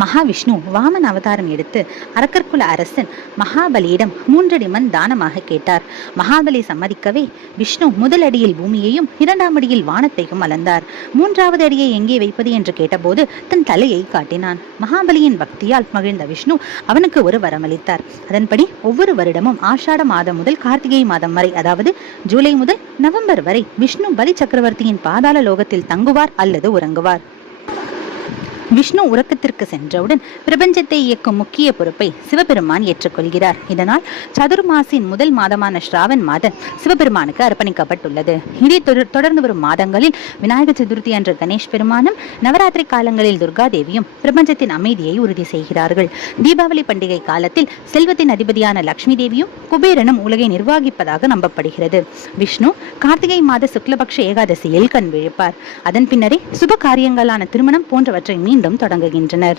மகாவிஷ்ணு வாமன் அவதாரம் எடுத்து அரக்கர்குல அரசன் மகாபலியிடம் 3 அடி மண் தானமாக கேட்டார். மகாபலி சம்மதிக்கவே விஷ்ணு முதல் அடியில் பூமியையும் 2ஆம் அடியில் வானத்தையும் அளந்தார். 3வது அடியை எங்கே வைப்பது என்று கேட்டபோது தன் தலையை காட்டினான். மகாபலியின் பக்தியால் மகிழ்ந்த விஷ்ணு அவனுக்கு ஒரு வரமளித்தார். அதன்படி ஒவ்வொரு வருடமும் ஆஷாட மாதம் முதல் கார்த்திகை மாதம் வரை, அதாவது ஜூலை முதல் நவம்பர் வரை விஷ்ணு பலி சக்கரவர்த்தியின் பாதாள லோகத்தில் தங்குவார் அல்லது உறங்குவார். விஷ்ணு உறக்கத்திற்கு சென்றவுடன் பிரபஞ்சத்தை இயக்கும் முக்கிய பொறுப்பை சிவபெருமான் ஏற்றுக்கொள்கிறார். இதனால் சதுர்மாசின் முதல் மாதமான ஸ்ராவன் மாதம் சிவபெருமானுக்கு அர்ப்பணிக்கப்பட்டுள்ளது. இதை தொடர்ந்து வரும் மாதங்களில் விநாயகர் சதுர்த்தி அன்று கணேஷ் பெருமானும், நவராத்திரி காலங்களில் துர்கா தேவியும் பிரபஞ்சத்தின் அமைதியை உறுதி செய்கிறார்கள். தீபாவளி பண்டிகை காலத்தில் செல்வத்தின் அதிபதியான லட்சுமி தேவியும் குபேரனும் உலகை நிர்வகிப்பதாக நம்பப்படுகிறது. விஷ்ணு கார்த்திகை மாத சுக்லபக்ஷ ஏகாதசியில் கண் விழிப்பார். அதன் பின்னரே சுப காரியங்களான திருமணம் போன்றவற்றை மீண்டும் தொடங்குகின்றனர்.